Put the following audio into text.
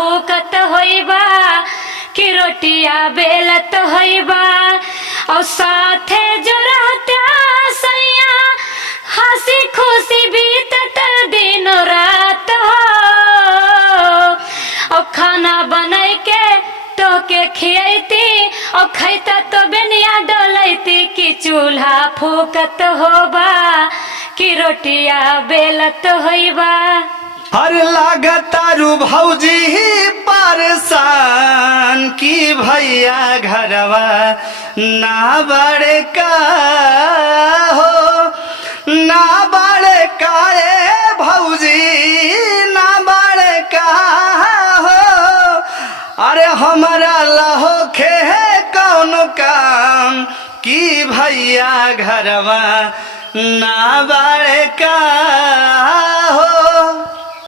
फूकत होइबा कि रोटिया बेलत होइबा और साथे जो रहता सैया हंसी खुशी बीतत दिन रात हो और खाना बनाई के तो के खियती और खैता तो बेनिया डोलती कि चूल्हा फूकत होबा कि रोटिया बेलत होइबा। हर लागतारू भौजी परेशान की भैया घरवा ना बड़े का हो ना बड़े का भौजी ना बड़े का हो। अरे हमारा लहो खे कौन काम की भैया घरवा ना बड़े का